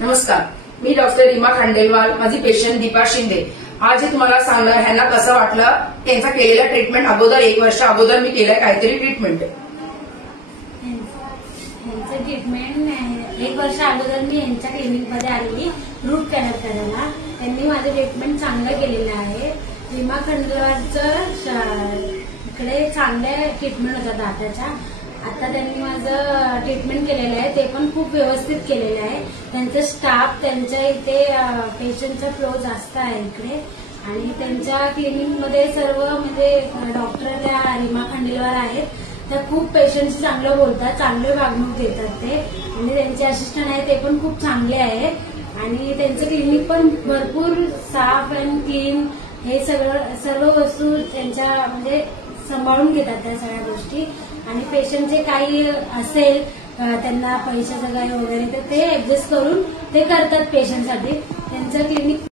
नमस्कार, मी डॉक्टर रीमा खांडेलवाल, माझी पेशंट दीपा शिंदे। आज हे तुम्हाला सांगणार ह्यांना कसं वाटलं, त्यांचा केलेला ट्रीटमेंट अगोदर 1 वर्ष अगोदर मी केलंय काहीतरी ट्रीटमेंट। ह्यांचं ट्रीटमेंट 1 वर्ष अगोदर मी यांच्या क्लिनिकमध्ये आलेली रूट कॅनल करायला। त्यांनी माझं ट्रीटमेंट चांगलं केलेलं आहे। रीमा खांडेलवालचं इकडे चांगल्या ट्रीटमेंट होता दाताच्या। आता त्यांनी माझं ट्रीटमेंट केलेलं आहे, ते पण खूप व्यवस्थित केलेलं आहे। त्यांचा स्टाफ, त्यांच्या इथे पेशंटचा फ्लो जास्त आहे इकडे, आणि त्यांच्या क्लिनिकमध्ये सर्व म्हणजे डॉक्टर त्या रीमा खांडेलवाल आहेत, त्या खूप पेशंटशी चांगलं बोलतात, चांगले वागणूक देतात ते, आणि त्यांचे असिस्टंट आहे ते पण खूप चांगले आहे। आणि त्यांचं क्लिनिक पण भरपूर साफ आणि क्लीन, हे सर्व वस्तू त्यांच्या म्हणजे सांभाळून घेतात त्या सगळ्या गोष्टी। आणि पेशंटचे काही असेल त्यांना पैशाचं काही वगैरे तर ते ऍडजस्ट करून ते करतात पेशंटसाठी। त्यांचं क्लिनिक